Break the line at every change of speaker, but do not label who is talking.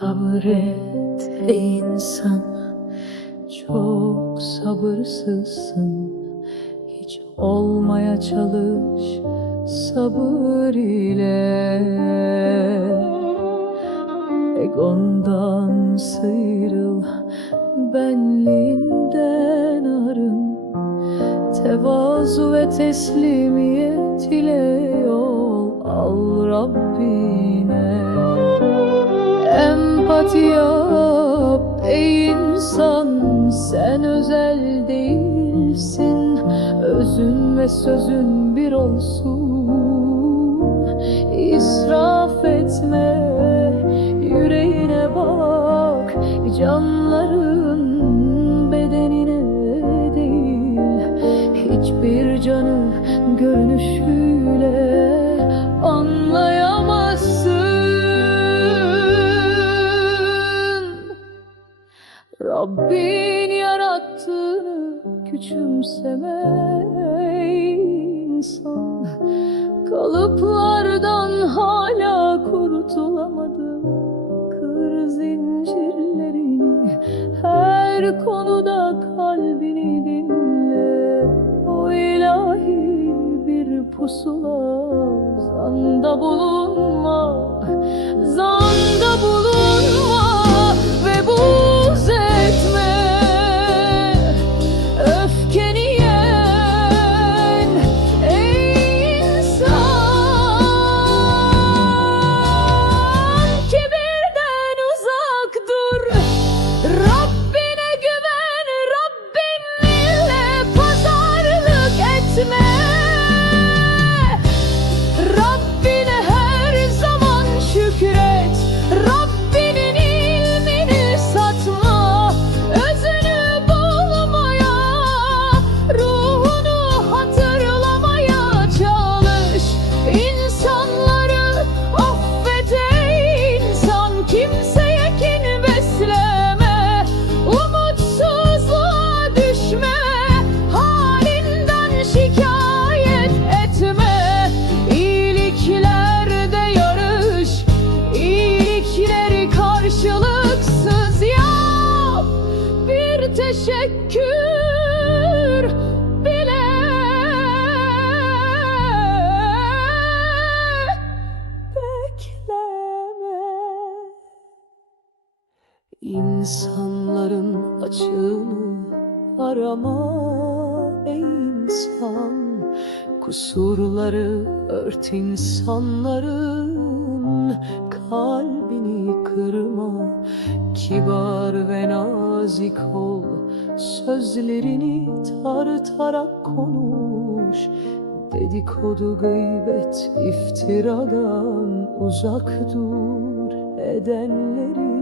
Sabret ey insan. Çok sabırsızsın. Hiç olmaya çalış Sabır ile. Egondan sıyrıl Benliğinden arın. Tevazu ve teslimiyet özel değilsin Özün ve sözün bir olsun. İsraf etme yüreğine bak Canların bedenine değil. Hiçbir canı görünüşüyle küçümseme insan. Kalıplardan hala kurtulamadın Kır zincirlerini her konuda kalbini dinle. O ilahi bir pusula Zanda bulunma İnsanların açığını arama ey insan. Kusurları ört insanların Kalbini kırma. Kibar ve nazik ol Sözlerini tartarak konuş. Dedikodu, gıybet, iftiradan uzak dur Edenleri